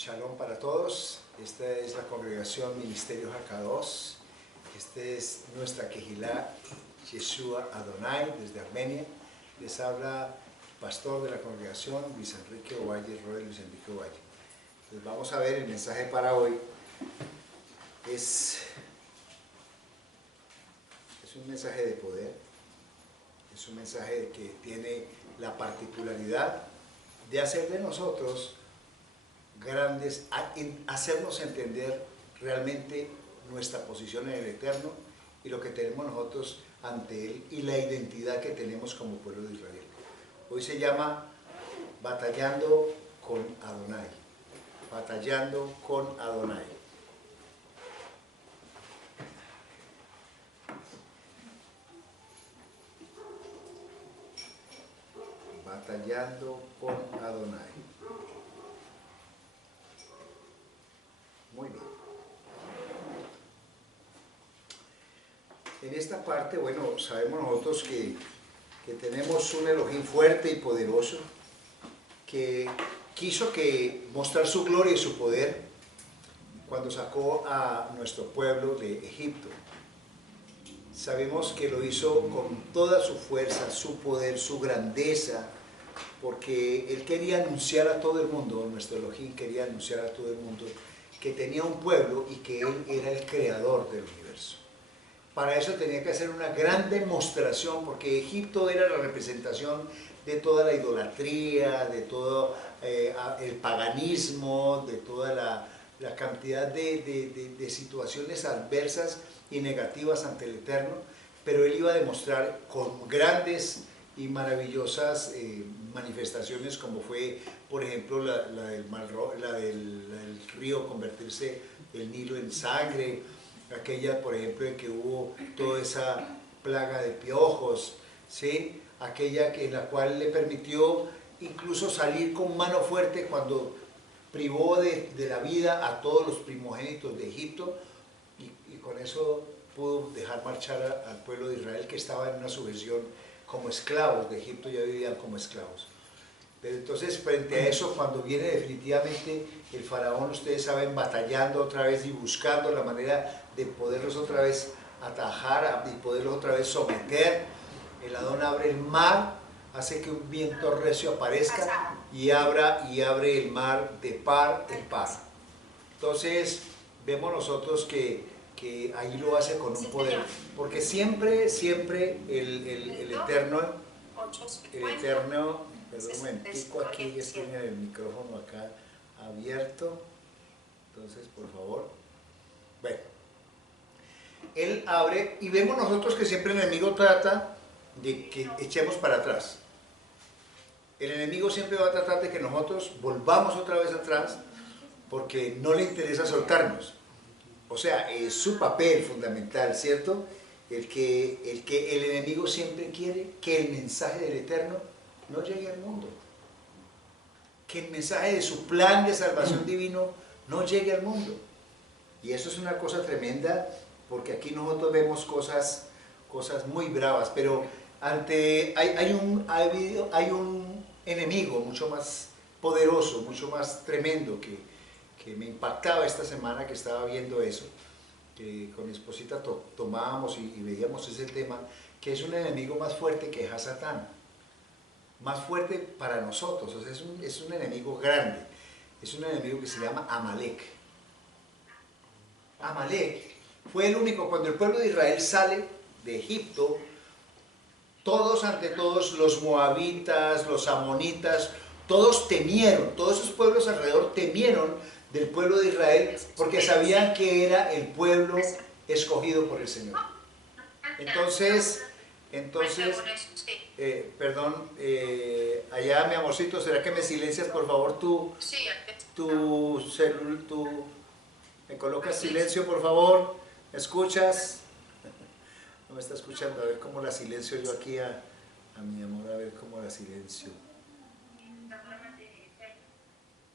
Shalom para todos. Esta es la congregación Ministerio Hakados. Esta es nuestra Kehilá Yeshua Adonai desde Armenia. Les habla el pastor de la congregación, Luis Enrique Ovalle, Roy Luis Enrique Ovalle. Entonces vamos a ver el mensaje para hoy. Es un mensaje de poder. Es un mensaje que tiene la particularidad de hacer de nosotros grandes, hacernos entender realmente nuestra posición en el Eterno y lo que tenemos nosotros ante Él y la identidad que tenemos como pueblo de Israel. Hoy se llama Batallando con Adonai. Batallando con Adonai. Batallando con Adonai. Muy bien. En esta parte, bueno, sabemos nosotros que tenemos un Elohim fuerte y poderoso que quiso mostrar su gloria y su poder cuando sacó a nuestro pueblo de Egipto. Sabemos que lo hizo con toda su fuerza, su poder, su grandeza, porque Él quería anunciar a todo el mundo, nuestro Elohim quería anunciar a todo el mundo que tenía un pueblo y que Él era el creador del universo. Para eso tenía que hacer una gran demostración, porque Egipto era la representación de toda la idolatría, de todo el paganismo, de toda la cantidad de situaciones adversas y negativas ante el Eterno, pero Él iba a demostrar con grandes y maravillosas manifestaciones, como fue, por ejemplo, la del río convertirse el Nilo en sangre, aquella, por ejemplo, en que hubo toda esa plaga de piojos, ¿sí? Aquella en la cual le permitió incluso salir con mano fuerte cuando privó de la vida a todos los primogénitos de Egipto, y con eso pudo dejar marchar al pueblo de Israel, que estaba en una sujeción como esclavos de Egipto, ya vivían como esclavos. Pero entonces, frente a eso, cuando viene definitivamente el faraón, ustedes saben, batallando otra vez y buscando la manera de poderlos otra vez atajar y poderlos otra vez someter, el Adón abre el mar, hace que un viento recio aparezca y abre el mar de par en par. Entonces, vemos nosotros que ahí lo hace con un poder, porque siempre el Eterno, perdón un momentico, aquí ya tiene el micrófono acá abierto, entonces por favor, bueno, Él abre y vemos nosotros que siempre el enemigo trata de que echemos para atrás. El enemigo siempre va a tratar de que nosotros volvamos otra vez atrás porque no le interesa soltarnos. O sea, es su papel fundamental, ¿cierto? El que el enemigo siempre quiere que el mensaje del Eterno no llegue al mundo. Que el mensaje de su plan de salvación divino no llegue al mundo. Y eso es una cosa tremenda, porque aquí nosotros vemos cosas muy bravas, pero hay un enemigo mucho más poderoso, mucho más tremendo que me impactaba esta semana que estaba viendo eso, que con mi esposita tomábamos y veíamos ese tema, que es un enemigo más fuerte que Hasatán, más fuerte para nosotros. O sea, es un enemigo grande, es un enemigo que se llama Amalek. Amalek fue el único, cuando el pueblo de Israel sale de Egipto, todos ante todos, los moabitas, los amonitas, todos temieron, todos esos pueblos alrededor temieron del pueblo de Israel, porque sabían que era el pueblo escogido por el Señor. Entonces, perdón, allá mi amorcito, ¿será que me silencias por favor me colocas silencio por favor? ¿Me escuchas? No me está escuchando, a ver cómo la silencio yo aquí a mi amor, a ver cómo la silencio.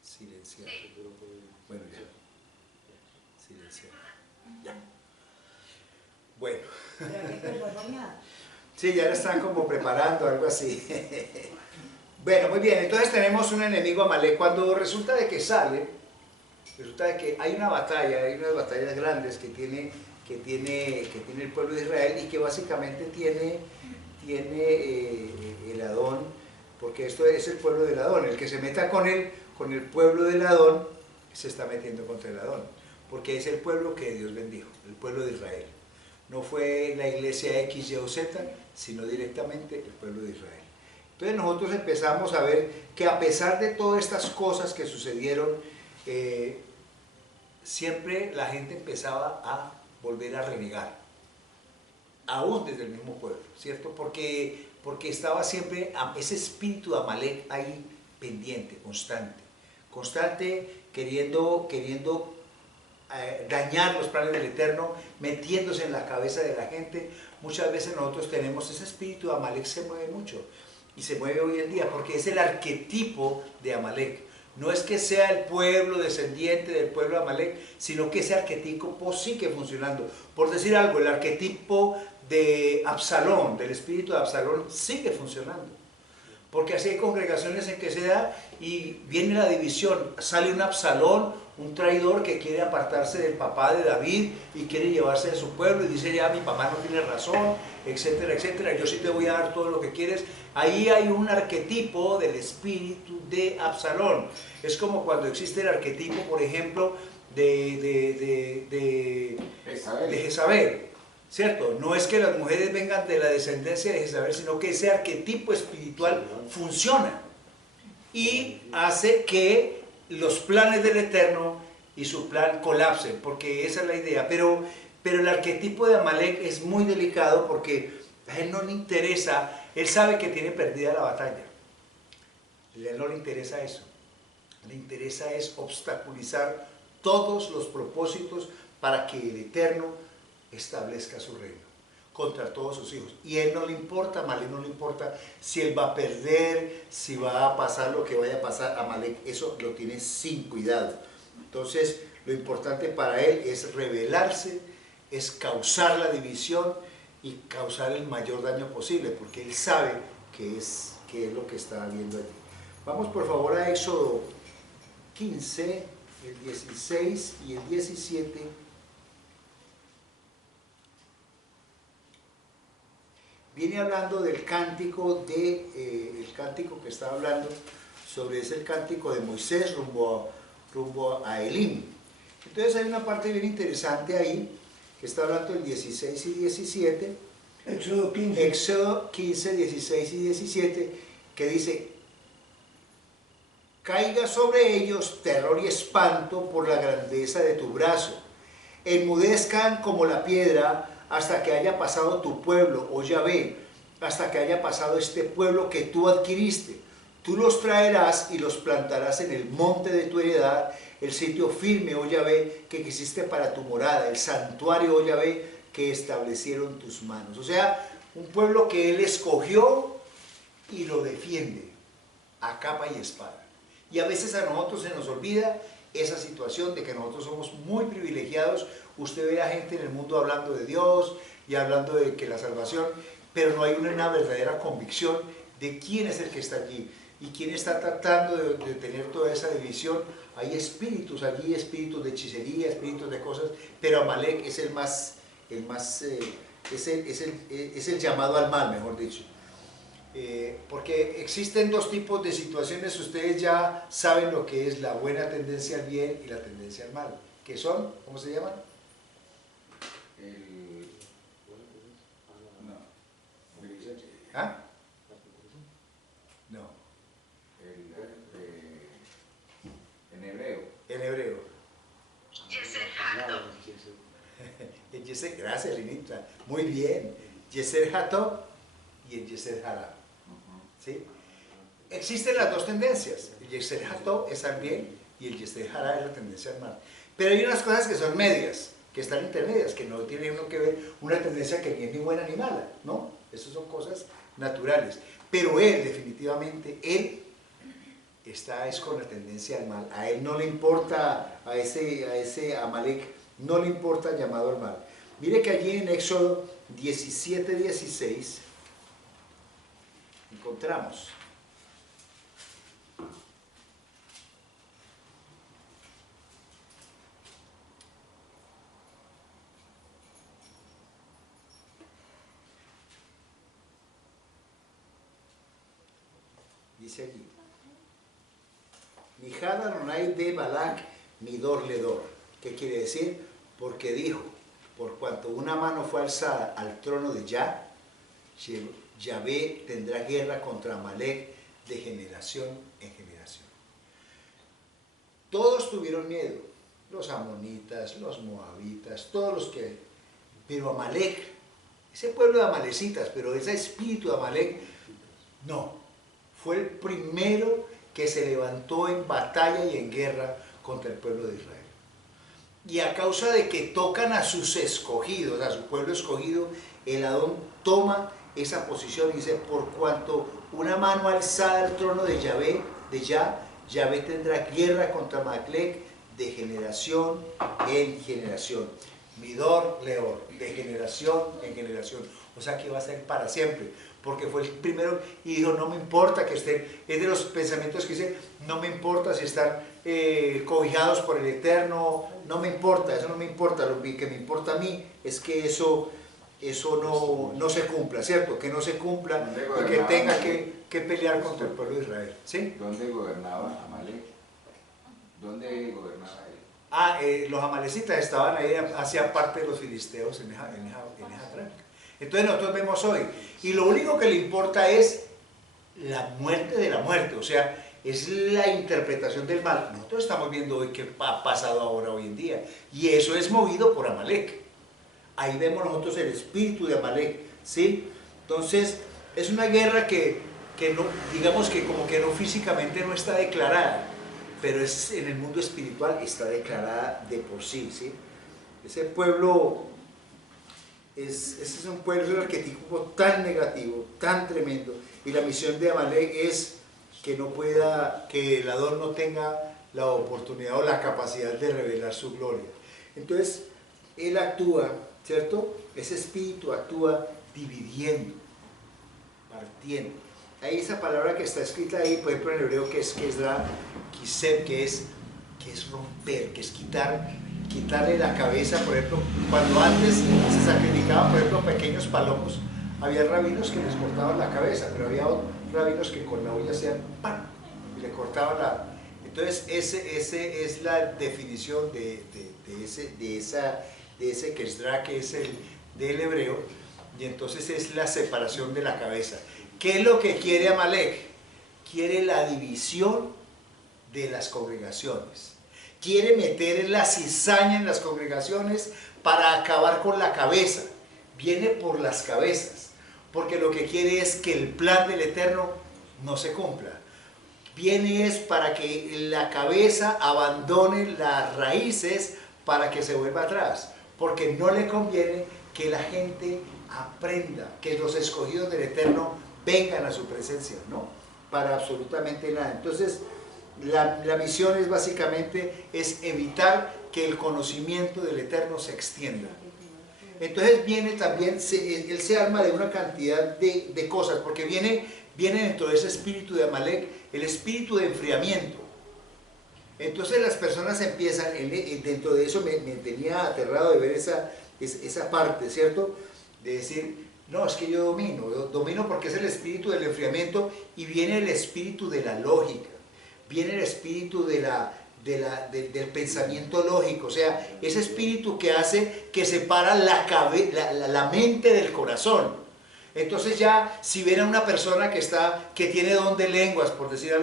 Silenciar. Bueno, ya. Silenciar. Ya. Bueno. Sí, ya lo están como preparando, algo así. Bueno, muy bien, entonces tenemos un enemigo Amalek. Cuando resulta de que sale, Resulta de que hay una batalla, hay unas batallas grandes que tiene el pueblo de Israel y que básicamente tiene el Adón, porque esto es el pueblo del Adón. El que se meta con el pueblo del Adón se está metiendo contra el Adón, porque es el pueblo que Dios bendijo, el pueblo de Israel. No fue la iglesia X, Y o Z, sino directamente el pueblo de Israel. Entonces nosotros empezamos a ver que a pesar de todas estas cosas que sucedieron, siempre la gente empezaba a volver a renegar, aún desde el mismo pueblo, ¿cierto? Porque estaba siempre ese espíritu de Amalek ahí pendiente, constante, queriendo dañar los planes del Eterno, metiéndose en la cabeza de la gente. Muchas veces nosotros tenemos ese espíritu de Amalek, se mueve mucho, y se mueve hoy en día, porque es el arquetipo de Amalek. No es que sea el pueblo descendiente del pueblo de Amalek, sino que ese arquetipo sigue funcionando. Por decir algo, el arquetipo de Absalón, del espíritu de Absalón, sigue funcionando. Porque así hay congregaciones en que se da y viene la división, sale un Absalón, un traidor que quiere apartarse del papá de David y quiere llevarse de su pueblo y dice ya mi papá no tiene razón, etcétera, etcétera, yo sí te voy a dar todo lo que quieres. Ahí hay un arquetipo del espíritu de Absalón. Es como cuando existe el arquetipo, por ejemplo, de Jezabel. ¿Cierto? No es que las mujeres vengan de la descendencia de Jezabel, sino que ese arquetipo espiritual funciona y hace que los planes del Eterno y su plan colapsen, porque esa es la idea. Pero el arquetipo de Amalek es muy delicado porque a él no le interesa, él sabe que tiene perdida la batalla. A él no le interesa eso. Le interesa es obstaculizar todos los propósitos para que el Eterno establezca su reino contra todos sus hijos. Y a él no le importa, a Amalek no le importa si él va a perder, si va a pasar lo que vaya a pasar. Amalek eso lo tiene sin cuidado. Entonces lo importante para él es rebelarse, es causar la división y causar el mayor daño posible, porque él sabe qué es lo que está viendo allí. Vamos por favor a Éxodo 15, el 16 y el 17. Viene hablando del cántico el cántico que estaba hablando sobre es el cántico de Moisés rumbo a Elim. Entonces hay una parte bien interesante ahí que está hablando del 16 y 17. Éxodo 15. Éxodo 15, 16 y 17, que dice: caiga sobre ellos terror y espanto por la grandeza de tu brazo, enmudezcan como la piedra hasta que haya pasado tu pueblo, oh Yahvé, hasta que haya pasado este pueblo que tú adquiriste. Tú los traerás y los plantarás en el monte de tu heredad, el sitio firme, oh Yahvé, que quisiste para tu morada, el santuario, oh Yahvé, que establecieron tus manos. O sea, un pueblo que él escogió y lo defiende a capa y espada. Y a veces a nosotros se nos olvida esa situación de que nosotros somos muy privilegiados. Usted ve a gente en el mundo hablando de Dios y hablando de que la salvación, pero no hay una verdadera convicción de quién es el que está allí y quién está tratando de tener toda esa división. Hay espíritus allí, espíritus de hechicería, espíritus de cosas, pero Amalek es es el llamado al mal, mejor dicho. Porque existen dos tipos de situaciones, ustedes ya saben lo que es la buena tendencia al bien y la tendencia al mal, que son, ¿cómo se llaman? ¿Ah? No. En hebreo. En hebreo. Yeser Hato. El Yeser, gracias Linita, muy bien. Yeser Hato y el Yeser Hará. ¿Sí? Existen las dos tendencias. El Yeser Hato es al bien y el Yeser Hará es la tendencia al mal. Pero hay unas cosas que son medias, que están intermedias, que no tienen uno que ver una tendencia que ni es ni buena ni mala, ¿no? Esas son cosas naturales. Pero él, definitivamente, él es con la tendencia al mal. A él no le importa, a ese Amalek, no le importa el llamado al mal. Mire que allí en Éxodo 17, 16 encontramos: Dice allí. Mijad Adonai de Balak midor ledor. ¿Qué quiere decir? Porque dijo, por cuanto una mano fue alzada al trono de Yahvé tendrá guerra contra Amalek de generación en generación. Todos tuvieron miedo, los amonitas, los moabitas, todos los que... Pero Amalek, ese pueblo de amalecitas, pero ese espíritu de Amalek, no. Fue el primero que se levantó en batalla y en guerra contra el pueblo de Israel. Y a causa de que tocan a sus escogidos, a su pueblo escogido, el Adón toma esa posición y dice, por cuanto una mano alzada al trono de Yahvé tendrá guerra contra Amalek de generación en generación. Midor leor, de generación en generación. O sea que va a ser para siempre, porque fue el primero y dijo, no me importa que estén, es de los pensamientos que dice, no me importa si están cobijados por el Eterno, no me importa, eso no me importa, lo que me importa a mí es que eso no se cumpla, ¿cierto? Que no se cumpla y que tenga que pelear contra el pueblo de Israel, ¿sí? ¿Dónde gobernaba Amalek? ¿Dónde gobernaba él? Los amalecitas estaban ahí, hacían parte de los filisteos en esa tráfica. Entonces nosotros vemos hoy, y lo único que le importa es la muerte de la muerte, o sea, es la interpretación del mal. Nosotros estamos viendo hoy qué ha pasado ahora hoy en día, y eso es movido por Amalek. Ahí vemos nosotros el espíritu de Amalek, ¿sí? Entonces, es una guerra que no, digamos que como que no físicamente no está declarada, pero es, en el mundo espiritual está declarada de por sí, ¿sí? Ese pueblo ese es un pueblo, es un arquetipo tan negativo, tan tremendo, y la misión de Amalek es que el Adón no tenga la oportunidad o la capacidad de revelar su gloria. Entonces, él actúa, ¿cierto? Ese espíritu actúa dividiendo, partiendo. Hay esa palabra que está escrita ahí, por ejemplo en hebreo, que es kesra, kiseb, que es romper, que es quitarle la cabeza. Por ejemplo, cuando antes se sacrificaban, por ejemplo, pequeños palomos, había rabinos que les cortaban la cabeza, pero había rabinos que con la olla hacían ¡pam! Y le cortaban la... Entonces, ese es la definición de ese kesra, que es el del hebreo, y entonces es la separación de la cabeza. ¿Qué es lo que quiere Amalek? Quiere la división de las congregaciones. Quiere meter la cizaña en las congregaciones para acabar con la cabeza. Viene por las cabezas, porque lo que quiere es que el plan del Eterno no se cumpla. Viene es para que la cabeza abandone las raíces para que se vuelva atrás, porque no le conviene que la gente aprenda, que los escogidos del Eterno vengan a su presencia, ¿no? Para absolutamente nada. Entonces, la misión es básicamente evitar que el conocimiento del Eterno se extienda. Entonces viene también, él se arma de una cantidad de cosas, porque viene dentro de ese espíritu de Amalek el espíritu de enfriamiento. Entonces las personas empiezan, dentro de eso me tenía aterrado de ver esa parte, ¿cierto? De decir, no, es que yo domino porque es el espíritu del enfriamiento, y viene el espíritu de la lógica, viene el espíritu del pensamiento lógico, o sea, ese espíritu que hace que separa la mente del corazón. Entonces ya, si ven a una persona que tiene don de lenguas, por decir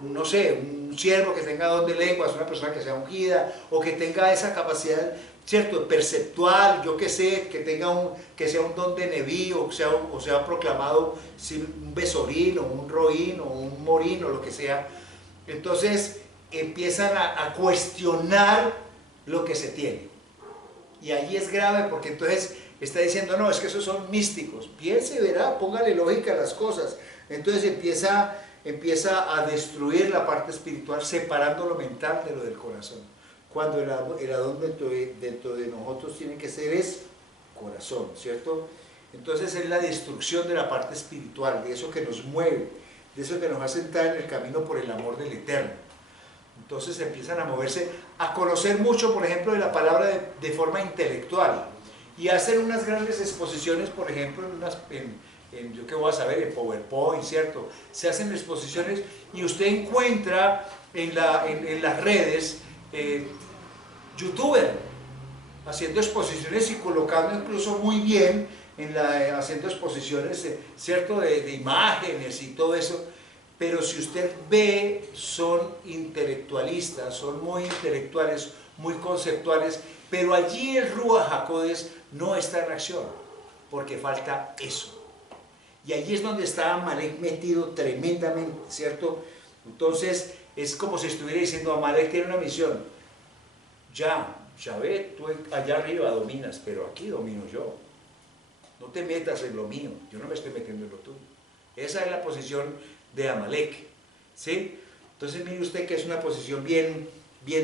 no sé, un siervo que tenga don de lenguas, una persona que sea ungida, o que tenga esa capacidad, ¿cierto?, perceptual, yo que sé, que sea un don de neví, o sea proclamado un besorín, o un roín, o un morín, o lo que sea. Entonces empiezan a cuestionar lo que se tiene. Y allí es grave, porque entonces está diciendo, no, es que esos son místicos. Piense, verá, póngale lógica a las cosas. Entonces empieza a destruir la parte espiritual, separando lo mental de lo del corazón. Cuando el Adón dentro de nosotros tiene que ser es corazón, ¿cierto? Entonces es la destrucción de la parte espiritual, de eso que nos mueve, de eso que nos hace entrar en el camino por el amor del Eterno. Entonces empiezan a moverse, a conocer mucho, por ejemplo, de la palabra de forma intelectual, y hacen unas grandes exposiciones, por ejemplo, yo qué voy a saber, en PowerPoint, ¿cierto? Se hacen exposiciones y usted encuentra en las redes youtuber haciendo exposiciones y colocando incluso muy bien, haciendo exposiciones, ¿cierto? De imágenes y todo eso. Pero si usted ve, son intelectualistas, son muy intelectuales, muy conceptuales, pero allí el Ruach HaKodesh no está en acción, porque falta eso. Y allí es donde está Amalek metido tremendamente, ¿cierto? Entonces, es como si estuviera diciendo, Amalek tiene una misión. Ya ve, tú allá arriba dominas, pero aquí domino yo. No te metas en lo mío, yo no me estoy metiendo en lo tuyo. Esa es la posición de Amalek, ¿sí? Entonces mire usted que es una posición bien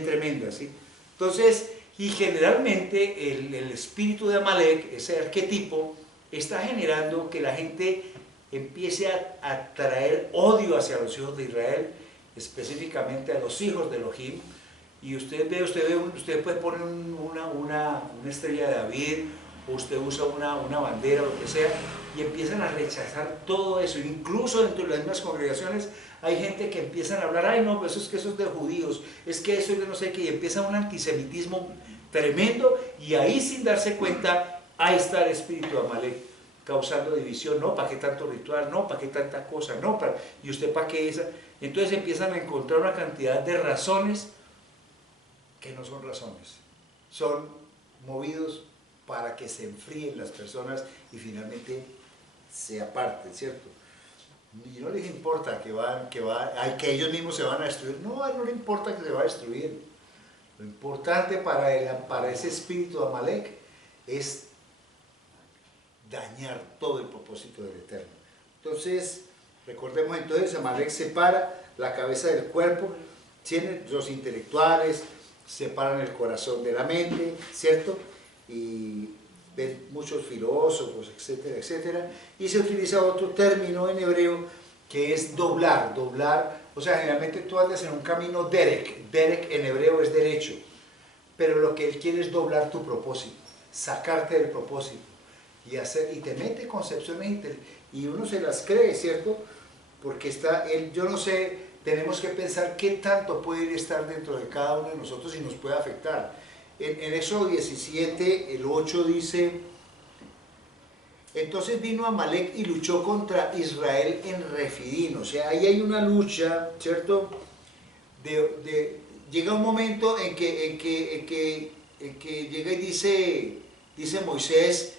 tremenda, ¿sí? Entonces, y generalmente el espíritu de Amalek, ese arquetipo, está generando que la gente empiece a traer odio hacia los hijos de Israel, específicamente a los hijos de Elohim. Y usted puede poner una estrella de David, o usted usa una bandera o lo que sea, y empiezan a rechazar todo eso. Incluso dentro de las mismas congregaciones hay gente que empiezan a hablar, ay no, pues eso es de judíos, es que eso es de no sé qué, y empieza un antisemitismo tremendo, y ahí sin darse cuenta, ahí está el espíritu de Amalek, causando división. No, ¿para qué tanto ritual? No, ¿para qué tanta cosa? No, ¿y usted para qué esa? Entonces empiezan a encontrar una cantidad de razones que no son razones, son movidos para que se enfríen las personas y finalmente se aparten, ¿cierto? Y no les importa que ellos mismos se van a destruir. No le importa que se va a destruir. Lo importante para ese espíritu de Amalek es dañar todo el propósito del Eterno. Entonces, recordemos entonces, Amalek separa la cabeza del cuerpo, tiene los intelectuales, separan el corazón de la mente, ¿cierto? Y ven muchos filósofos, etcétera, etcétera, y se utiliza otro término en hebreo que es doblar, o sea, generalmente tú andas en un camino derek en hebreo es derecho, pero lo que él quiere es doblar tu propósito, sacarte del propósito, y te mete concepciones y uno se las cree, ¿cierto? Porque yo no sé, tenemos que pensar qué tanto puede estar dentro de cada uno de nosotros y nos puede afectar. En Éxodo 17, el 8 dice, entonces vino Amalek y luchó contra Israel en Refidim. O sea, ahí hay una lucha, ¿cierto? Llega un momento en que llega y dice Moisés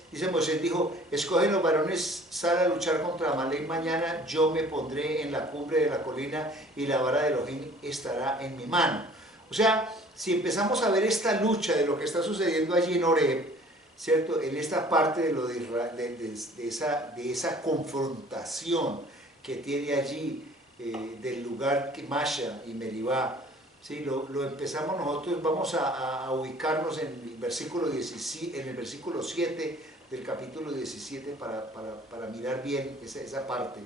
dijo, escogen los varones, sal a luchar contra Amalek mañana, yo me pondré en la cumbre de la colina y la vara de Elohim estará en mi mano. O sea, si empezamos a ver esta lucha de lo que está sucediendo allí en Horeb, ¿cierto? En esta parte de esa confrontación que tiene allí del lugar que Masha y Meribá, ¿sí? Lo empezamos nosotros, vamos a ubicarnos en el versículo 7 del capítulo 17 para mirar bien esa parte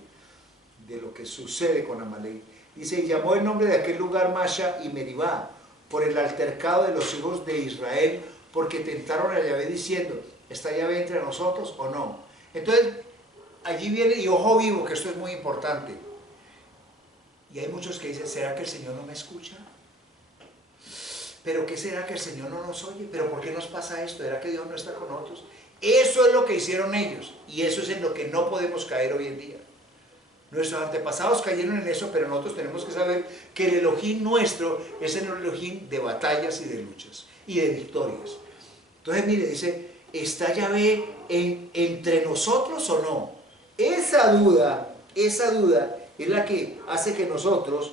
de lo que sucede con Amalek. Dice, y llamó el nombre de aquel lugar Masha y Meribá, por el altercado de los hijos de Israel, porque tentaron a Yahvé diciendo, ¿está Yahvé entre nosotros o no? Entonces, allí viene, y ojo vivo, que esto es muy importante. Y hay muchos que dicen, ¿será que el Señor no me escucha? ¿Pero qué será que el Señor no nos oye? ¿Pero por qué nos pasa esto? ¿Será que Dios no está con nosotros? Eso es lo que hicieron ellos, y eso es en lo que no podemos caer hoy en día. Nuestros antepasados cayeron en eso, pero nosotros tenemos que saber que el Elohim nuestro es el Elohim de batallas y de luchas y de victorias. Entonces mire, dice, ¿está Yahvé entre nosotros o no? Esa duda es la que hace que nosotros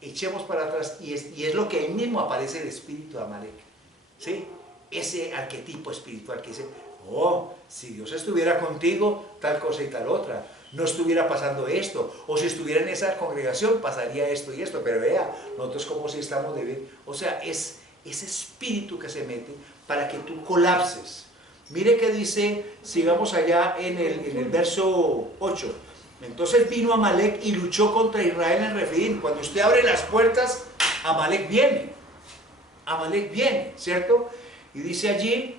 echemos para atrás, y es lo que ahí mismo aparece el espíritu de Amalek, ¿sí? Ese arquetipo espiritual que dice, oh, si Dios estuviera contigo, tal cosa y tal otra, no estuviera pasando esto, o si estuviera en esa congregación pasaría esto y esto, pero vea, nosotros como si estamos de bien. O sea, es ese espíritu que se mete para que tú colapses. Mire que dice, sigamos allá en el verso 8, entonces vino Amalek y luchó contra Israel en Refidim. Cuando usted abre las puertas, Amalek viene, ¿cierto? Y dice allí,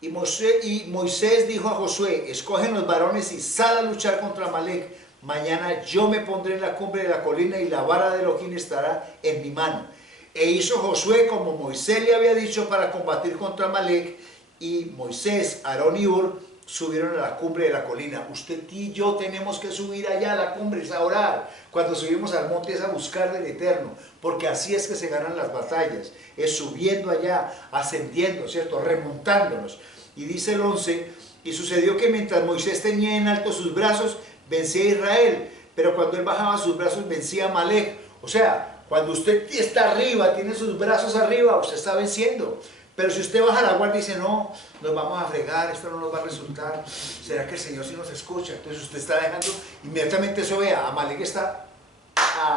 Y Moisés dijo a Josué, escogen los varones y sal a luchar contra Amalek. Mañana yo me pondré en la cumbre de la colina y la vara de Elohim estará en mi mano. E hizo Josué como Moisés le había dicho para combatir contra Amalek. Y Moisés, Aarón y Hur subieron a la cumbre de la colina. Usted y yo tenemos que subir allá a la cumbre, es a orar. Cuando subimos al monte es a buscar del Eterno, porque así es que se ganan las batallas. Es subiendo allá, ascendiendo, ¿cierto? Remontándonos. Y dice el 11, y sucedió que mientras Moisés tenía en alto sus brazos, vencía a Israel. Pero cuando él bajaba sus brazos, vencía a Amalek. O sea, cuando usted está arriba, tiene sus brazos arriba, usted está venciendo. Pero si usted baja la guardia y dice, no, nos vamos a fregar, esto no nos va a resultar, ¿será que el Señor sí nos escucha? Entonces usted está dejando, inmediatamente eso vea, Amalek está,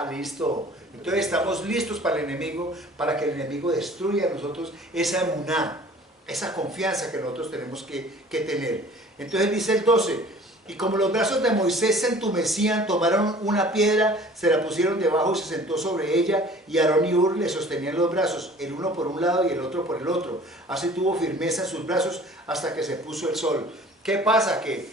listo. Entonces estamos listos para el enemigo, para que el enemigo destruya a nosotros esa emuná, esa confianza que nosotros tenemos que tener. Entonces dice el 12, y como los brazos de Moisés se entumecían, tomaron una piedra, se la pusieron debajo y se sentó sobre ella, y Aarón y Hur le sostenían los brazos, el uno por un lado y el otro por el otro. Así tuvo firmeza en sus brazos hasta que se puso el sol. ¿Qué pasa? Que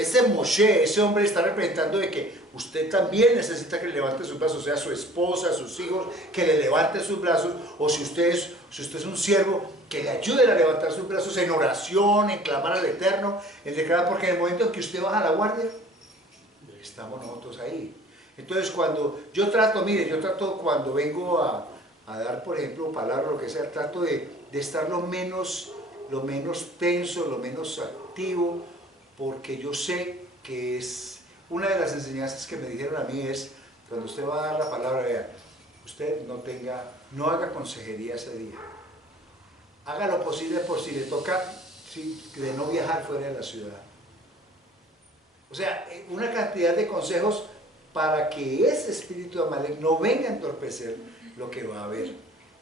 ese Moshe, ese hombre está representando de que usted también necesita que le levante sus brazos, o sea, su esposa, sus hijos, que le levante sus brazos, o si usted es un siervo, que le ayude a levantar sus brazos en oración, en clamar al Eterno, en declarar, porque en el momento en que usted baja la guardia, estamos nosotros ahí. Entonces cuando yo trato cuando vengo a dar, por ejemplo, palabra, lo que sea, trato de estar lo menos tenso, lo menos activo, porque yo sé que es una de las enseñanzas que me dijeron a mí es, cuando usted va a dar la palabra, vea, usted no haga consejería ese día. Haga lo posible por si le toca de no viajar fuera de la ciudad. O sea, una cantidad de consejos para que ese espíritu de Amalek no venga a entorpecer lo que va a haber.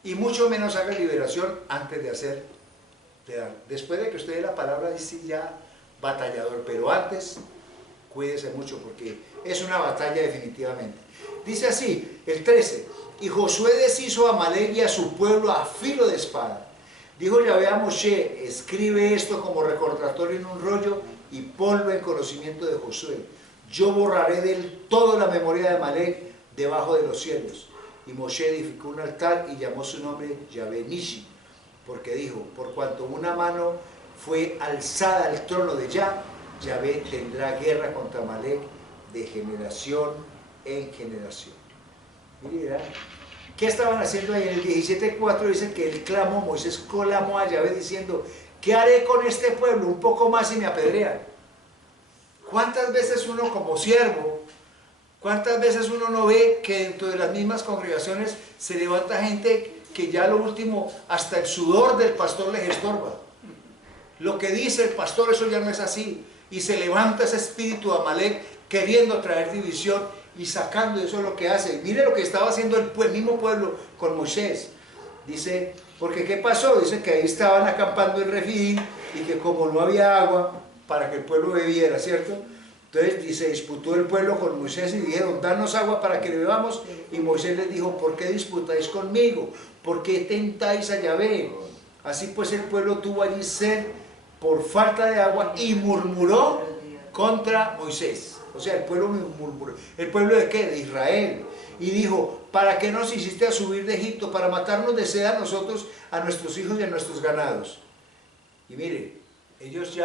Y mucho menos haga liberación antes de dar. Después de que usted dé la palabra, dice ya batallador, pero antes cuídese mucho porque es una batalla definitivamente. Dice así, el 13, y Josué deshizo a Amalek y a su pueblo a filo de espada. Dijo Yahvé a Moshe, escribe esto como recordatorio en un rollo y ponlo en conocimiento de Josué. Yo borraré del todo la memoria de Amalek debajo de los cielos. Y Moshe edificó un altar y llamó su nombre Yahvé Nishi, porque dijo, por cuanto una mano fue alzada al trono de Yahvé tendrá guerra contra Amalek de generación en generación. Mira, ¿qué estaban haciendo ahí? En el 17:4 dice que él clamó, Moisés clamó a Yahvé diciendo, ¿qué haré con este pueblo? Un poco más y me apedrean. ¿Cuántas veces uno como siervo, cuántas veces uno no ve que dentro de las mismas congregaciones se levanta gente que ya lo último, hasta el sudor del pastor les estorba? Lo que dice el pastor, eso ya no es así. Y se levanta ese espíritu de Amalek queriendo traer división y sacando, eso es lo que hace. Mire lo que estaba haciendo el mismo pueblo con Moisés. Dice, porque ¿qué pasó? Dice que ahí estaban acampando en Refidim y que como no había agua para que el pueblo bebiera, ¿cierto? Entonces se disputó el pueblo con Moisés y dijeron, danos agua para que bebamos. Y Moisés les dijo, ¿por qué disputáis conmigo? ¿Por qué tentáis a Yahvé? Así pues el pueblo tuvo allí sed por falta de agua y murmuró contra Moisés. O sea, el pueblo murmuró. ¿El pueblo de qué? De Israel. Y dijo, ¿para qué nos hiciste a subir de Egipto? Para matarnos de sed a nosotros, a nuestros hijos y a nuestros ganados. Y mire, ellos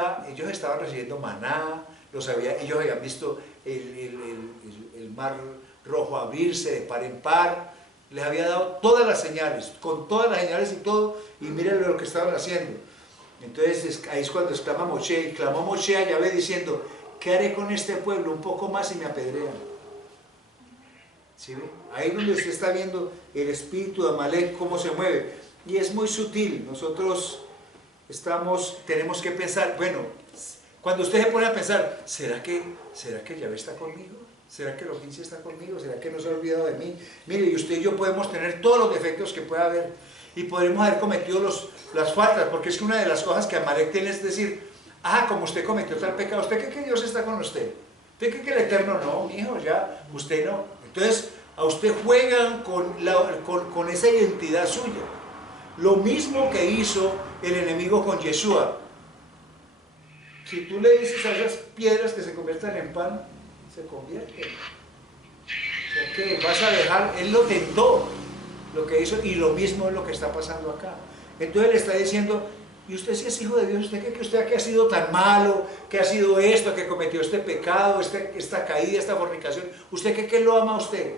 estaban recibiendo maná, ellos habían visto el mar rojo abrirse de par en par, les había dado todas las señales, con todas las señales y todo, y miren lo que estaban haciendo. Entonces ahí es cuando exclama Moshe, clamó Moshe a Yahvé diciendo, ¿qué haré con este pueblo? Un poco más y me apedrean. ¿Sí ve? Ahí donde usted está viendo el espíritu de Amalek, cómo se mueve, y es muy sutil. Nosotros tenemos que pensar, bueno, cuando usted se pone a pensar, ¿será que Yahvé está conmigo? ¿Será que Elohim sí está conmigo? ¿Será que no se ha olvidado de mí? Mire, y usted y yo podemos tener todos los defectos que pueda haber y podremos haber cometido las faltas, porque es que una de las cosas que Amalek tiene es decir, como usted cometió tal pecado, ¿usted cree que Dios está con usted? ¿Usted cree que el Eterno no? Mi hijo, ya, usted no. Entonces, a usted juegan con esa identidad suya. Lo mismo que hizo el enemigo con Yeshua. Si tú le dices a esas piedras que se conviertan en pan, se convierten. O sea que vas a dejar, él lo tentó, lo que hizo, y lo mismo es lo que está pasando acá. Entonces le está diciendo, y usted si es hijo de Dios, ¿usted cree que usted aquí ha sido tan malo, que ha sido esto, que cometió este pecado, esta caída, esta fornicación? ¿Usted cree que él lo ama a usted?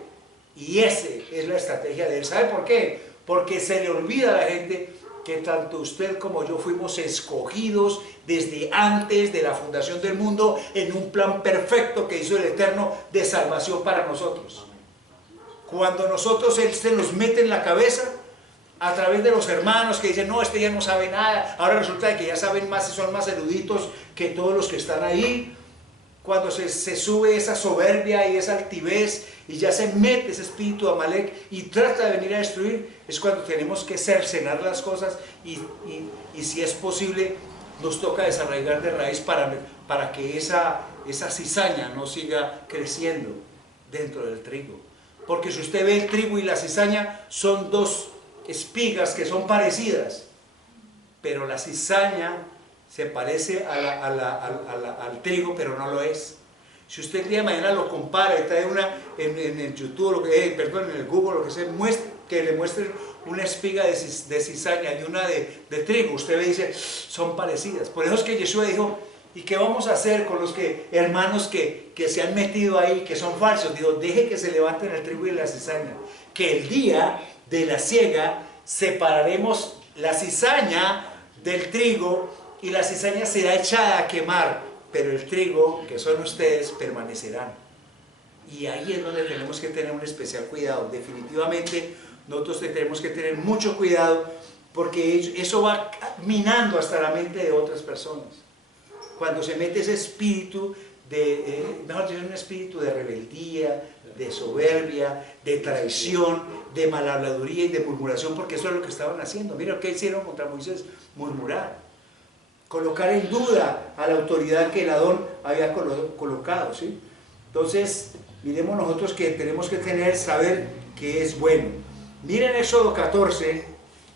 Y esa es la estrategia de él. ¿Sabe por qué? Porque se le olvida a la gente que tanto usted como yo fuimos escogidos desde antes de la fundación del mundo en un plan perfecto que hizo el Eterno de salvación para nosotros. Cuando nosotros él se nos mete en la cabeza a través de los hermanos que dicen, no, este ya no sabe nada, ahora resulta que ya saben más y son más eruditos que todos los que están ahí. Cuando se sube esa soberbia y esa altivez y ya se mete ese espíritu de Amalek y trata de venir a destruir, es cuando tenemos que cercenar las cosas y si es posible nos toca desarraigar de raíz para que esa cizaña no siga creciendo dentro del trigo. Porque si usted ve el trigo y la cizaña son dos espigas que son parecidas, pero la cizaña se parece al trigo, pero no lo es. Si usted el día de mañana lo compara y trae una en el YouTube, en el Google, lo que sea, que le muestren una espiga de cizaña y una de trigo, usted ve y dice, son parecidas. Por eso es que Yeshua dijo, ¿y qué vamos a hacer con los hermanos que se han metido ahí, que son falsos? Dijo, deje que se levanten el trigo y la cizaña, que el día de la siega separaremos la cizaña del trigo y la cizaña será echada a quemar, pero el trigo, que son ustedes, permanecerán. Y ahí es donde tenemos que tener un especial cuidado. Definitivamente nosotros tenemos que tener mucho cuidado porque eso va minando hasta la mente de otras personas. Cuando se mete ese espíritu mejor dicho, un espíritu de rebeldía, de soberbia, de traición, de malhabladuría y de murmuración, porque eso es lo que estaban haciendo. Mira lo que hicieron contra Moisés, murmurar, colocar en duda a la autoridad que el Adón había colocado, ¿sí? Entonces, miremos nosotros que tenemos que saber que es bueno. Miren Éxodo 14,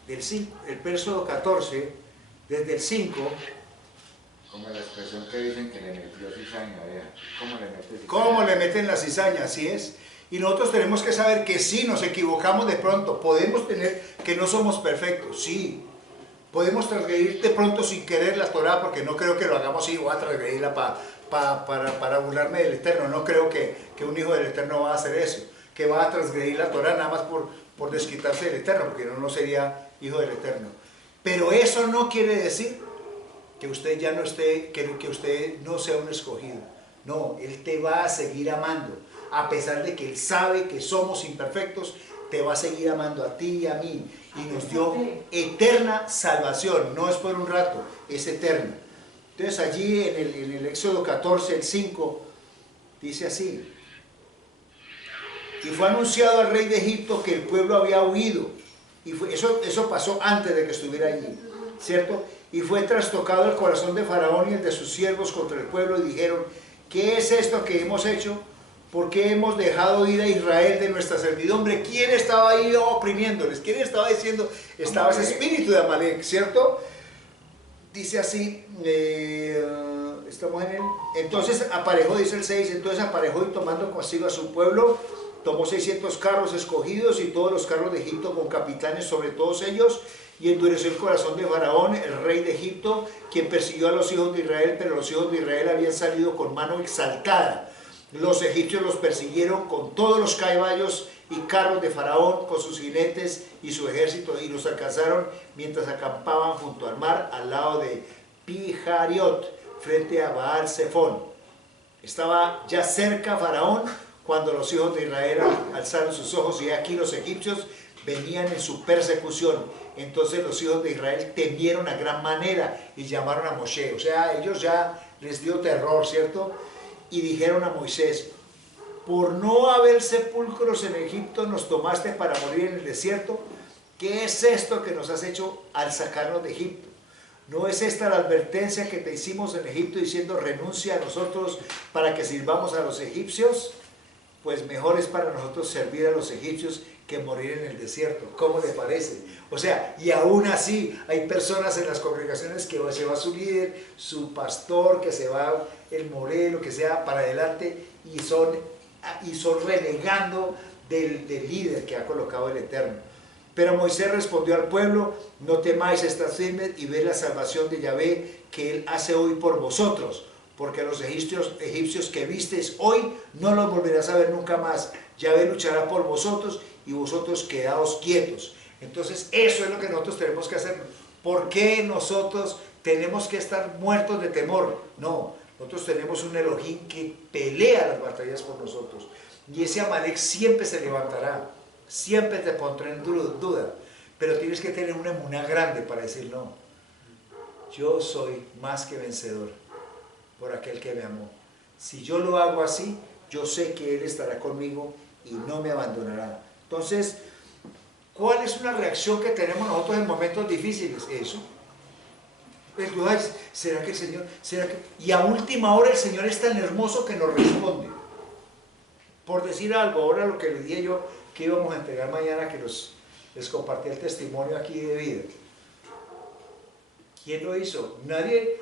el verso 14, desde el 5. Como la expresión que dicen que le metió cizaña, vea. ¿Cómo le meten la cizaña? Así es. Y nosotros tenemos que saber que sí, nos equivocamos de pronto. Podemos tener que no somos perfectos, sí. Podemos transgredir de pronto sin querer la Torah, porque no creo que lo hagamos así, voy a transgredirla para burlarme del Eterno. No creo que un hijo del Eterno va a hacer eso, que va a transgredir la Torah nada más por desquitarse del Eterno, porque no sería hijo del Eterno. Pero eso no quiere decir que usted ya no esté, que usted no sea un escogido. No, Él te va a seguir amando, a pesar de que Él sabe que somos imperfectos, te va a seguir amando a ti y a mí, y nos dio eterna salvación, no es por un rato, es eterna. Entonces allí en el Éxodo 14, el 5, dice así, y fue anunciado al rey de Egipto que el pueblo había huido, y eso pasó antes de que estuviera allí, ¿cierto? Y fue trastocado el corazón de Faraón y el de sus siervos contra el pueblo, y dijeron, ¿qué es esto que hemos hecho? ¿Por qué hemos dejado ir a Israel de nuestra servidumbre? ¿Quién estaba ahí oprimiéndoles? ¿Quién estaba diciendo? Estaba ese espíritu de Amalek, ¿cierto? Dice así, estamos en él. Entonces aparejó, dice el 6, entonces aparejó y tomando consigo a su pueblo, tomó 600 carros escogidos y todos los carros de Egipto con capitanes sobre todos ellos, y endureció el corazón de Faraón, el rey de Egipto, quien persiguió a los hijos de Israel, pero los hijos de Israel habían salido con mano exaltada. Los egipcios los persiguieron con todos los caballos y carros de Faraón, con sus jinetes y su ejército, y los alcanzaron mientras acampaban junto al mar, al lado de Pihariot, frente a Baal Zephón. Estaba ya cerca Faraón cuando los hijos de Israel alzaron sus ojos, y aquí los egipcios venían en su persecución. Entonces los hijos de Israel temieron a gran manera y llamaron a Moshe. O sea, ellos ya les dio terror, ¿cierto? Y dijeron a Moisés, por no haber sepulcros en Egipto nos tomaste para morir en el desierto. ¿Qué es esto que nos has hecho al sacarnos de Egipto? ¿No es esta la advertencia que te hicimos en Egipto diciendo renuncia a nosotros para que sirvamos a los egipcios? Pues mejor es para nosotros servir a los egipcios que morir en el desierto. ¿Cómo le parece? O sea, y aún así hay personas en las congregaciones que se va su líder, su pastor, que se va el moreno, que sea para adelante, y son renegando del líder que ha colocado el Eterno. Pero Moisés respondió al pueblo: no temáis, estad firmes y ved la salvación de Yahvé que él hace hoy por vosotros, porque a los egipcios que visteis hoy no los volverás a ver nunca más. Yahvé luchará por vosotros y vosotros quedaos quietos. Entonces eso es lo que nosotros tenemos que hacer. ¿Por qué nosotros tenemos que estar muertos de temor? No, nosotros tenemos un Elohim que pelea las batallas por nosotros, y ese Amalek siempre se levantará, siempre te pondrá en duda, pero tienes que tener una emuná grande para decir: no, yo soy más que vencedor por aquel que me amó. Si yo lo hago así, yo sé que Él estará conmigo y no me abandonará. Entonces, ¿cuál es una reacción que tenemos nosotros en momentos difíciles? Eso. El duda es: ¿será que el Señor? ¿Será que? Y a última hora el Señor es tan hermoso que nos responde. Por decir algo, ahora lo que les dije yo que íbamos a entregar mañana, que les compartí el testimonio aquí de vida. ¿Quién lo hizo? Nadie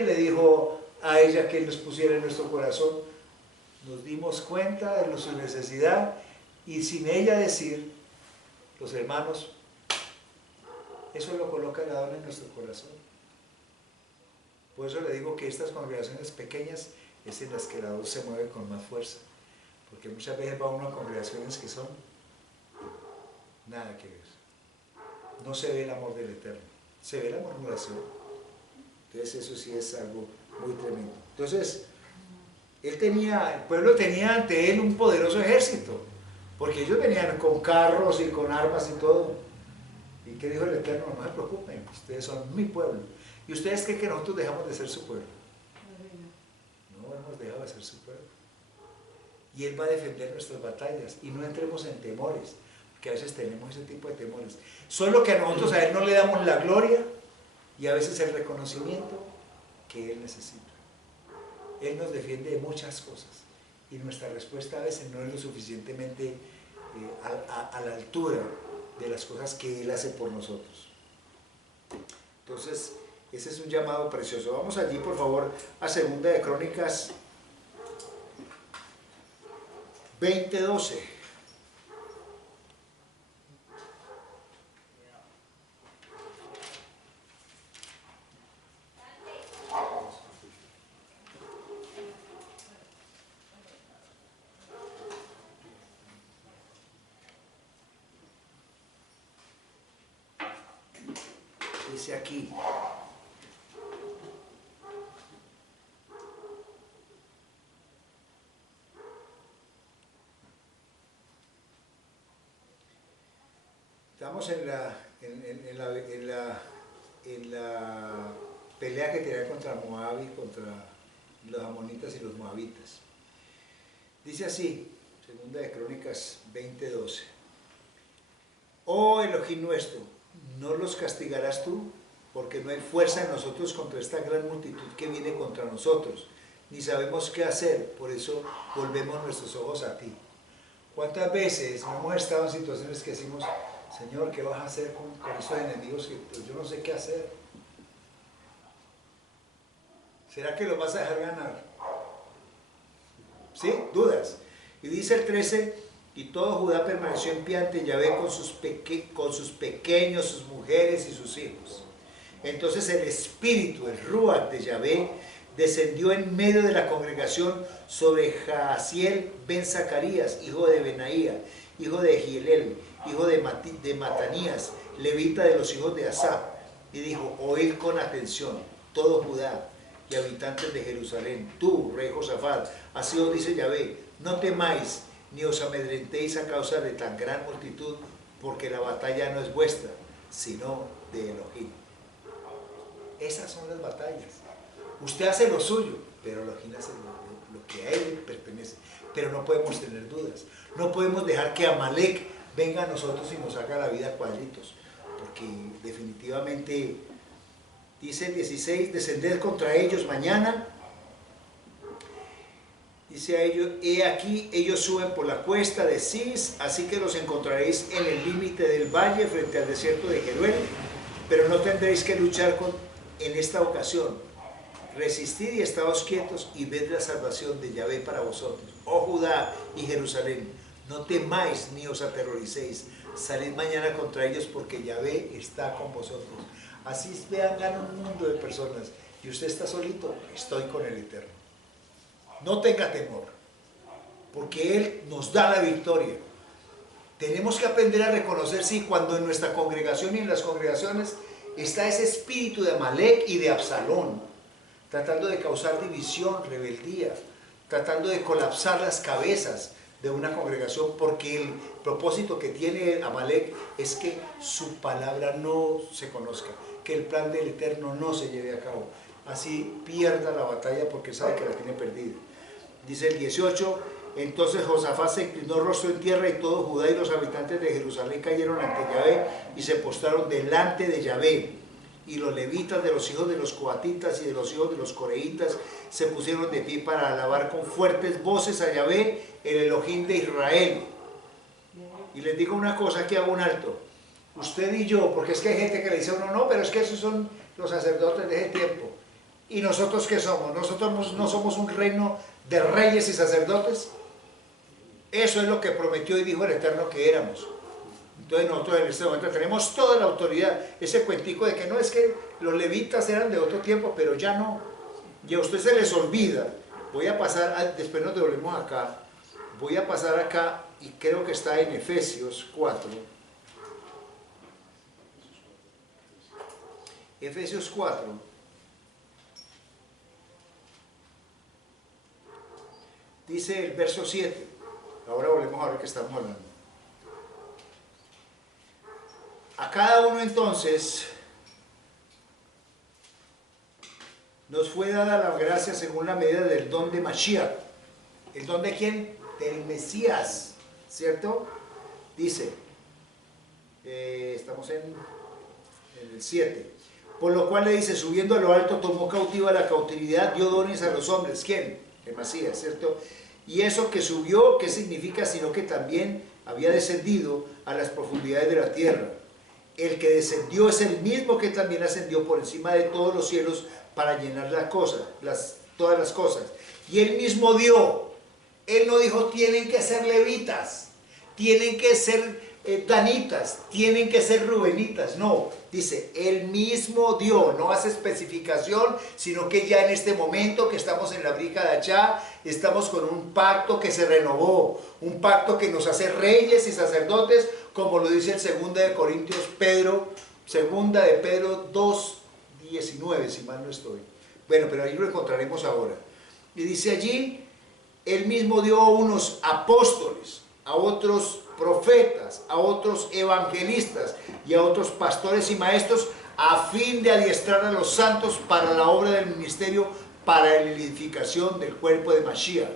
le dijo a ella que nos pusiera en nuestro corazón. Nos dimos cuenta de su necesidad, y sin ella decir, los hermanos, eso lo coloca el Adón en nuestro corazón. Por eso le digo que estas congregaciones pequeñas es en las que el Adón se mueve con más fuerza, porque muchas veces va uno a congregaciones que son nada que ver. No se ve el amor del Eterno, se ve la murmuración. Entonces eso sí es algo muy tremendo. Entonces, el pueblo tenía ante él un poderoso ejército, porque ellos venían con carros y con armas y todo. ¿Y qué dijo el Eterno? No se preocupen, ustedes son mi pueblo. ¿Y ustedes creen que nosotros dejamos de ser su pueblo? No hemos dejado de ser su pueblo. Y Él va a defender nuestras batallas, y no entremos en temores, porque a veces tenemos ese tipo de temores. Solo que a nosotros a Él no le damos la gloria y a veces el reconocimiento que Él necesita. Él nos defiende de muchas cosas, y nuestra respuesta a veces no es lo suficientemente a la altura de las cosas que Él hace por nosotros. Entonces, ese es un llamado precioso. Vamos allí, por favor, a Segunda de Crónicas 20:12. Dice aquí: estamos en la pelea que tenía contra Moab y contra los amonitas y los moabitas. Dice así, Segunda de Crónicas 20:12: oh Elohim nuestro, ¿no los castigarás tú? Porque no hay fuerza en nosotros contra esta gran multitud que viene contra nosotros, ni sabemos qué hacer, por eso volvemos nuestros ojos a ti. ¿Cuántas veces hemos estado en situaciones que decimos: Señor, ¿qué vas a hacer con estos enemigos que pues, yo no sé qué hacer? ¿Será que los vas a dejar ganar? ¿Sí? ¿Dudas? Y dice el 13: y todo Judá permaneció en pie ante Yahvé con sus pequeños, sus mujeres y sus hijos. Entonces el espíritu, el Ruach de Yahvé, descendió en medio de la congregación sobre Jaasiel ben Zacarías, hijo de Benaía, hijo de Gielel, hijo de Matanías, levita de los hijos de Asaf, y dijo: oíd con atención, todo Judá y habitantes de Jerusalén, tú, rey Josafat, así os dice Yahvé: no temáis ni os amedrentéis a causa de tan gran multitud, porque la batalla no es vuestra, sino de Elohim. Esas son las batallas. Usted hace lo suyo, pero Elohim hace lo que a Él le pertenece. Pero no podemos tener dudas. No podemos dejar que Amalek venga a nosotros y nos haga la vida a cuadritos, porque definitivamente, dice el 16: descended contra ellos mañana, Dice a ellos, he aquí, ellos suben por la cuesta de Cis, así que los encontraréis en el límite del valle frente al desierto de Jeruel, pero no tendréis que luchar en esta ocasión. Resistid y estaos quietos y ved la salvación de Yahvé para vosotros. Oh Judá y Jerusalén, no temáis ni os aterroricéis, salid mañana contra ellos porque Yahvé está con vosotros. Así vean, gana un mundo de personas y usted está solito, estoy con el Eterno. No tenga temor, porque Él nos da la victoria. Tenemos que aprender a reconocer, sí, cuando en nuestra congregación y en las congregaciones está ese espíritu de Amalek y de Absalón, tratando de causar división, rebeldía, tratando de colapsar las cabezas de una congregación, porque el propósito que tiene Amalek es que su palabra no se conozca, que el plan del Eterno no se lleve a cabo. Así pierda la batalla porque sabe que la tiene perdida. Dice el 18, entonces Josafat se inclinó rostro en tierra y todo Judá y los habitantes de Jerusalén cayeron ante Yahvé y se postraron delante de Yahvé. Y los levitas de los hijos de los coatitas y de los hijos de los coreitas se pusieron de pie para alabar con fuertes voces a Yahvé, el Elohim de Israel. Y les digo una cosa, aquí hago un alto. Usted y yo, porque es que hay gente que le dice a uno, no, pero es que esos son los sacerdotes de ese tiempo. ¿Y nosotros qué somos? ¿Nosotros no somos un reino de reyes y sacerdotes? Eso es lo que prometió y dijo el Eterno que éramos. Entonces nosotros en este momento tenemos toda la autoridad. Ese cuentico de que no es que los levitas eran de otro tiempo, pero ya no. Y a usted se les olvida. Voy a pasar, después nos devolvemos acá. Voy a pasar acá y creo que está en Efesios 4. Efesios 4. Dice el verso 7, ahora volvemos a ver qué estamos hablando. A cada uno entonces nos fue dada la gracia según la medida del don de Mashiach. ¿El don de quién? Del Mesías, ¿cierto? Dice, estamos en el 7. Por lo cual le dice, subiendo a lo alto tomó cautiva la cautividad, dio dones a los hombres. ¿Quién? El Mesías, ¿cierto? Y eso que subió, ¿qué significa? Sino que también había descendido a las profundidades de la tierra. El que descendió es el mismo que también ascendió por encima de todos los cielos para llenar todas las cosas. Y él mismo dio. Él no dijo, tienen que ser levitas, tienen que ser danitas, tienen que ser rubenitas. No, dice, él mismo dio, no hace especificación, sino que ya en este momento que estamos en la brija de Achá, estamos con un pacto que se renovó, un pacto que nos hace reyes y sacerdotes, como lo dice el 2 de Corintios Pedro, 2 de Pedro 2:19, si mal no estoy. Bueno, pero ahí lo encontraremos ahora. Y dice allí, él mismo dio a unos apóstoles, a otros profetas, a otros evangelistas y a otros pastores y maestros a fin de adiestrar a los santos para la obra del ministerio, para la edificación del cuerpo de Mashiach,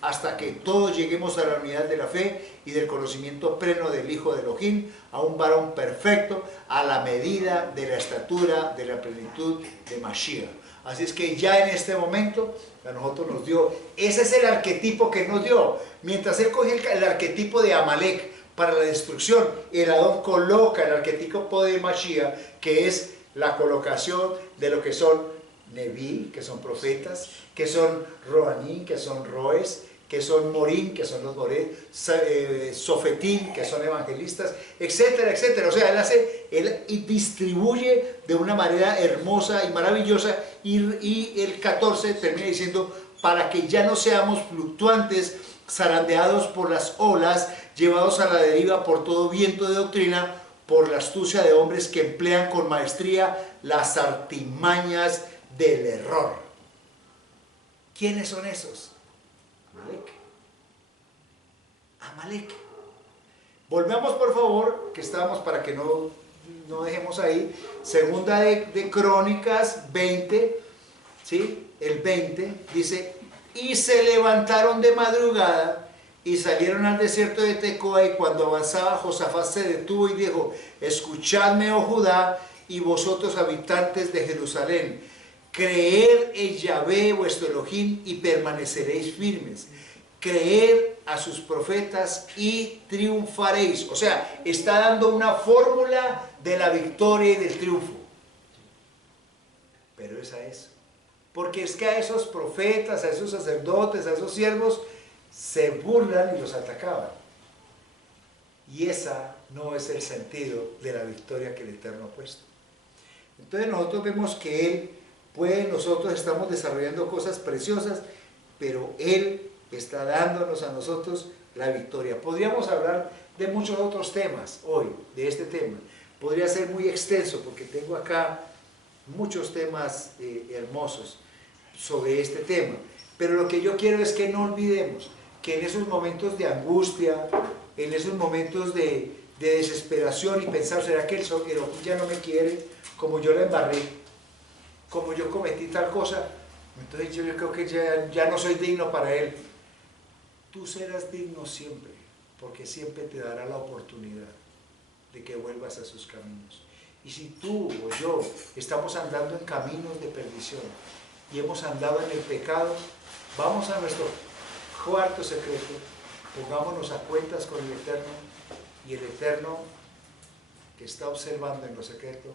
hasta que todos lleguemos a la unidad de la fe y del conocimiento pleno del Hijo de Elohim, a un varón perfecto, a la medida de la estatura de la plenitud de Mashiach. Así es que ya en este momento a nosotros nos dio, ese es el arquetipo que nos dio. Mientras él coge el arquetipo de Amalek para la destrucción, el Adón coloca el arquetipo de Mashiach, que es la colocación de lo que son Neví, que son profetas, que son Roanín, que son Roes, que son Morín, que son los Morés, Sofetín, que son evangelistas, etcétera, etcétera. O sea, él distribuye de una manera hermosa y maravillosa, y el 14 termina diciendo, para que ya no seamos fluctuantes, zarandeados por las olas, llevados a la deriva por todo viento de doctrina, por la astucia de hombres que emplean con maestría las artimañas del error. ¿Quiénes son esos? Amalek. Amalek. Volvamos por favor, que estábamos para que no dejemos ahí. Segunda de Crónicas 20, ¿sí? El 20 dice, y se levantaron de madrugada y salieron al desierto de Tecoa, y cuando avanzaba Josafat se detuvo y dijo, escuchadme, oh Judá, y vosotros habitantes de Jerusalén, creed en Yahvé vuestro Elohim y permaneceréis firmes. Creed a sus profetas y triunfaréis. O sea, está dando una fórmula de la victoria y del triunfo. Pero es a eso. Porque es que a esos profetas, a esos sacerdotes, a esos siervos, se burlan y los atacaban. Y esa no es el sentido de la victoria que el Eterno ha puesto. Entonces nosotros vemos que Él puede, nosotros estamos desarrollando cosas preciosas, pero Él está dándonos a nosotros la victoria. Podríamos hablar de muchos otros temas hoy, de este tema. Podría ser muy extenso porque tengo acá muchos temas hermosos sobre este tema. Pero lo que yo quiero es que no olvidemos que en esos momentos de angustia, en esos momentos de desesperación y pensar, ¿será que el Elohim ya no me quiere? Como yo la embarré, como yo cometí tal cosa, entonces yo creo que ya no soy digno para Él. Tú serás digno siempre, porque siempre te dará la oportunidad de que vuelvas a sus caminos. Y si tú o yo estamos andando en caminos de perdición y hemos andado en el pecado, vamos a nuestro cuarto secreto, pongámonos a cuentas con el Eterno, y el Eterno, que está observando en lo secreto,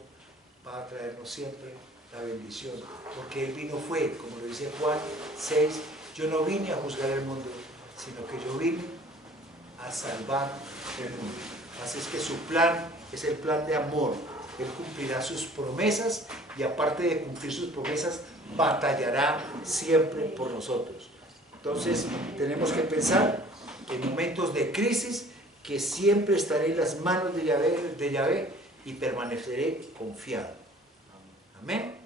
va a traernos siempre la bendición, porque Él vino fue, como lo dice Juan 6, yo no vine a juzgar el mundo, sino que yo vine a salvar el mundo. Así es que su plan es el plan de amor. Él cumplirá sus promesas y aparte de cumplir sus promesas, batallará siempre por nosotros. Entonces tenemos que pensar que en momentos de crisis, que siempre estaré en las manos de Yahvé y permaneceré confiado. Amén.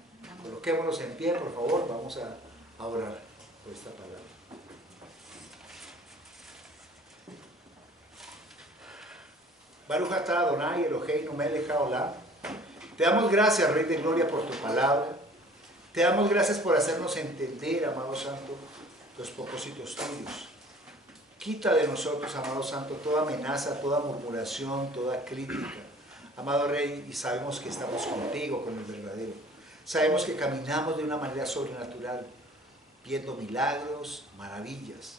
Coloquémonos en pie, por favor, vamos a orar por esta palabra. Baruch atah Adonai Eloheinu melech haolam. Te damos gracias, Rey de Gloria, por tu palabra. Te damos gracias por hacernos entender, amado Santo, los propósitos tuyos. Quita de nosotros, amado Santo, toda amenaza, toda murmuración, toda crítica. Amado Rey, y sabemos que estamos contigo, con el verdadero. Sabemos que caminamos de una manera sobrenatural, viendo milagros, maravillas,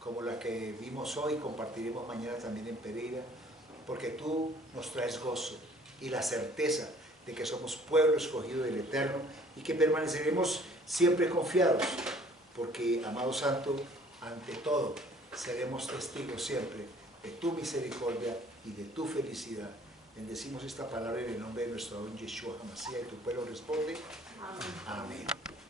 como la que vimos hoy, compartiremos mañana también en Pereira, porque tú nos traes gozo y la certeza de que somos pueblo escogido del Eterno y que permaneceremos siempre confiados, porque, amado Santo, ante todo, seremos testigos siempre de tu misericordia y de tu felicidad. Bendecimos esta palabra en el nombre de nuestro don Yeshua HaMashiach, y tu pueblo responde. Amén. Amén.